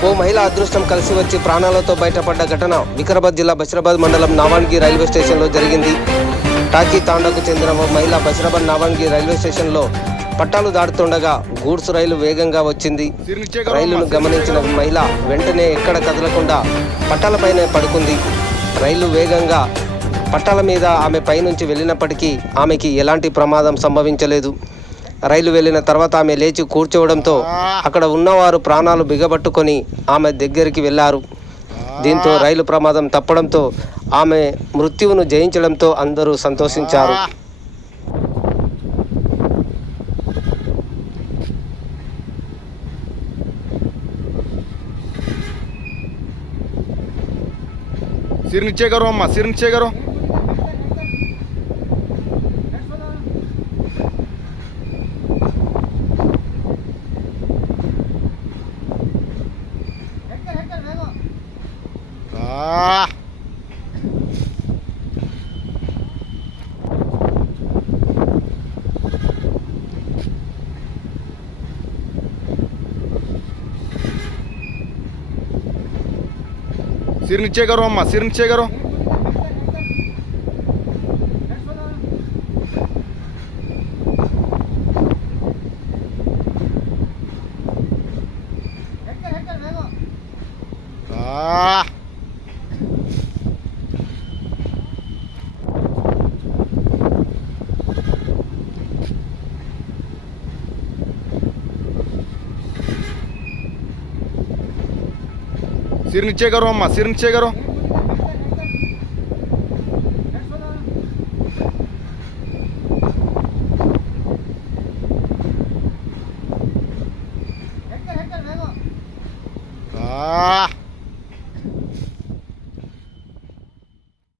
ఓ మహిళ అదృష్టం కలిసి వచ్చి ప్రాణాలతో బయటపడ్డ ఘటన వికారాబాద్ జిల్లా బషీరాబాద్ మండలం నావాన్గి రైల్వే స్టేషన్లో జరిగింది. టాకీ తాండాకు చెందిన ఓ మహిళ బషీరాబాద్ నావాన్గి రైల్వే స్టేషన్లో పట్టాలు దాటుతుండగా గూడ్స్ రైలు వేగంగా వచ్చింది. రైలును గమనించిన మహిళ వెంటనే ఎక్కడ కదలకుండా పట్టాలపైనే పడుకుంది. రైలు వేగంగా పట్టాల మీద ఆమె పైనుంచి వెళ్ళినప్పటికీ ఆమెకి ఎలాంటి ప్రమాదం సంభవించలేదు. రైలు వెళ్ళిన తర్వాత ఆమె లేచి కూర్చోవడంతో అక్కడ ఉన్నవారు ప్రాణాలు బిగబట్టుకొని ఆమె దగ్గరికి వెళ్ళారు దీంతో రైలు ప్రమాదం తప్పడంతో ఆమె మృత్యువును జయించడంతో అందరూ సంతోషించారు. సిరి నిచ్చే గారు అమ్మ సిరి నిచ్చే గారు Ah! సిరినిచ్చే గారు అమ్మ సిరినిచ్చే గారు Ah! సిరినిచ్చే గారు అమ్మ సిరినిచ్చే గారు Ah!